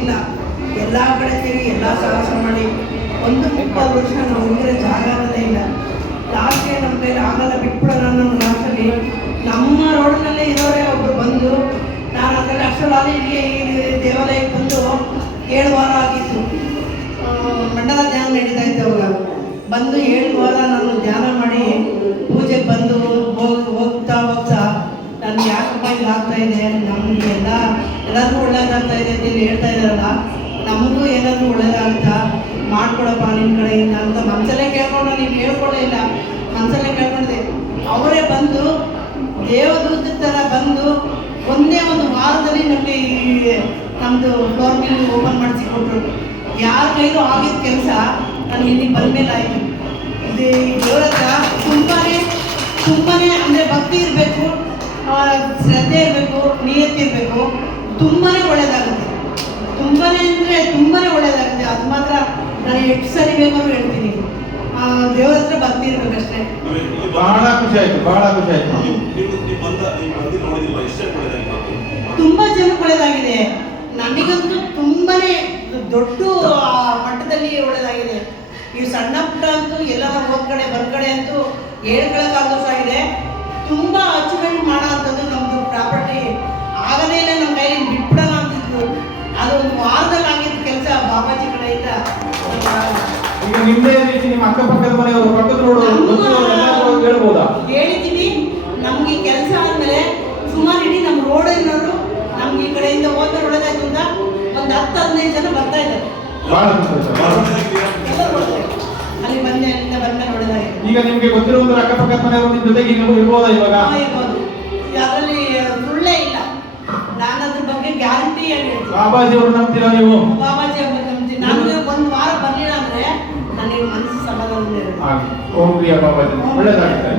ಇಲ್ಲ. ಎಲ್ಲ ಕಡೆ ತಿರುಗಿ ಎಲ್ಲ ಸಾಹಸ ಮಾಡಿ 1-30 ವರ್ಷ ನಾವು ಹೋಗಿರೋ ಜಾಗ ಅನ್ನೋದೇ ಇಲ್ಲ. ಲಾಸ್ಟ್ಗೆ ನಮ್ಮ ಕೈಲಿ ಆಗಲ್ಲ ಬಿಟ್ಬಿಡೋಣ ಅನ್ನೋ ಲಾಸ್ಟಲ್ಲಿ ನಮ್ಮ ರೋಡ್ನಲ್ಲೇ ಇರೋರೇ ಒಬ್ಬರು ಬಂದು, ನಾನು ಅದರಲ್ಲಿ ಅಷ್ಟರಲ್ಲಿ ಇಲ್ಲಿಗೆ ಈ ದೇವಾಲಯಕ್ಕೆ ಬಂದು 7 ವಾರ ಆಗಿತ್ತು. ಮಂಡಲ ಧ್ಯಾನ ನಡೀತಾ ಇತ್ತು ಅವಾಗ. ಬಂದು 7 ವಾರ ನಾನು ಧ್ಯಾನ ಮಾಡಿ ಪೂಜೆಗೆ ಬಂದು ಹೋಗ್ತಾ ನನಗೆ ಯಾಕಪ್ಪ ಇದು ಆಗ್ತಾ ಇದೆ, ನಮಗೆ ಎಲ್ಲರಿಗೂ ಒಳ್ಳೇದಾಗ್ತಾ ಇದೆ ಅಂತ ಹೇಳ್ತಾ ಇದ್ದಾರಲ್ಲ, ನಮಗೂ ಏನಾದರೂ ಒಳ್ಳೇದಾಗ್ತಾ ಮಾಡ್ಕೊಡಪ್ಪ ನಿಮ್ಮ ಕಡೆಯಿಂದ ಅಂತ ಮನಸಲ್ಲೇ ಕೇಳ್ಕೊಂಡು, ನೀನು ಹೇಳ್ಕೊಳ್ಳೇ ಇಲ್ಲ, ಮನಸಲ್ಲೇ ಕೇಳ್ಕೊಂಡಿದೆ. ಅವರೇ ಬಂದು ದೇವದೂತ ಥರ ಬಂದು ಒಂದೇ ಒಂದು ವಾರದಲ್ಲಿ ನಮಗೆ ನಮ್ಮದು ಫ್ಲೋರ್ ಮಿಲ್ ಓಪನ್ ಮಾಡಿಸಿಕೊಟ್ರು. ಯಾರ ಕೈಲೂ ಆಗಿದ್ದ ಕೆಲಸ ನನಗೆ ಇಲ್ಲಿ ಬಂದಮೇಲೆ ಆಯಿತು. ಇದು ದೇವರ ಹತ್ರ ತುಂಬಾ ಅಂದರೆ ಭಕ್ತಿ ಇರಬೇಕು, ಶ್ರದ್ಧೆ ಇರಬೇಕು, ನಿಯತ್ತಿರಬೇಕು, ತುಂಬಾ ಒಳ್ಳೆಯದಾಗುತ್ತೆ. ತುಂಬಾ ಅಂದರೆ ತುಂಬಾ ಒಳ್ಳೆಯದಾಗುತ್ತೆ. ಅದು ಮಾತ್ರ ನಾನು ಎಷ್ಟು ಸರಿ ಬೇಕಾದ್ರೂ ಹೇಳ್ತೀನಿ, ದೇವರ ಹತ್ರ ಭಕ್ತಿ ಇರಬೇಕಷ್ಟೇ. ಬಹಳ ಖುಷಿ ಆಯ್ತು. ತುಂಬಾ ಜನಕ್ಕೆ ಒಳ್ಳೆಯದಾಗಿದೆ. ನನಗಂತೂ ತುಂಬಾನೇ ದೊಡ್ಡ ಮಟ್ಟದಲ್ಲಿ ಒಳ್ಳೆಯದಾಗಿದೆ. ಈ ಸಣ್ಣ ಪುಟ್ಟ ಅಂತೂ ಎಲ್ಲರ ಹೋದ ಕಡೆ ಕಡೆ ಅಂತೂ ಹೇಳ್ಕೊಳಕ್ಕಾಗೋಸಾಗಿದೆ. ತುಂಬ ಅಚೀವ್ಮೆಂಟ್ ಮಾಡೋ ಅಂಥದ್ದು ನಮ್ಮದು ಪ್ರಾಪರ್ಟಿ ಆಗಲೇ ಇಲ್ಲ, ನಮ್ಮ ಕೈಲಿ ಬಿಟ್ಬಿಡೋಣ ಅಂತಿದ್ದು. ಅದು ಒಂದು ವಾರದಲ್ಲಿ ಆಗಿದ್ದ ಕೆಲಸ ಬಾಬಾಜಿ ಕಡೆಯಿಂದ. ಈಗ ನಿಮ್ಮದೇ ರೀತಿ ನಿಮ್ಮ ಅಕ್ಕಪಕ್ಕದ ಮನೆಯವರು ಪಕ್ಕದ ರೋಡ್ ಹೇಳ್ಬೋದಾ? ಹೇಳಿದ್ದೀವಿ. ನಮ್ಗೆ ಕೆಲಸ ಆದಮೇಲೆ ಸುಮಾರು ಇಡೀ ನಮ್ಮ ರೋಡ್ ಏನಾದ್ರು ನಮ್ಗೆ ಈ ಕಡೆಯಿಂದ ಹೋದ್ರೆ ಒಳ್ಳೆದಾಯ್ತು ಅಂತ ಒಂದು 10-15 ಜನ ಬರ್ತಾ ಇದ್ದಾರೆ. ಅಲ್ಲಿ ಬಂದೆ, ಅಲ್ಲಿಂದ ಬಂದ ಒಳ್ಳೆದಾಗಿದೆ. ಈಗ ನಿಮ್ಗೆ ಗೊತ್ತಿರುವಂತ ಅಕ್ಕಪಕ್ಕದ ಮನೆಯವರು ನಿಮ್ಮ ಜೊತೆಗೆ ಇರ್ಬೋದಾ ಇವಾಗ? ಇರ್ಬೋದು. ಅದರಲ್ಲಿ ಸುಳ್ಳೇ ಇಲ್ಲ. ನಾನು ಅದ್ರ ಬಗ್ಗೆ ಗ್ಯಾರಂಟಿ ಹೇಳ್ತೀನಿ. ಬಾಬಾಜಿ ಅವರು ನಂಬ್ತೀರಾ ನೀವು? ಬಾಬಾಜಿ ಅವ್ರು ನಂಬ್ತೀನಿ. ನನಗೆ ಒಂದು ವಾರ ಬರಲಿಲ್ಲ ಅಂದ್ರೆ ನನಗೆ ಮನಸ್ಸು ಸಮಾಧಾನ ಇರುತ್ತೆ. ಓಂ ಪ್ರಿಯ ಬಾಬಾಜಿ, ಒಳ್ಳೆದಾಗುತ್ತೆ.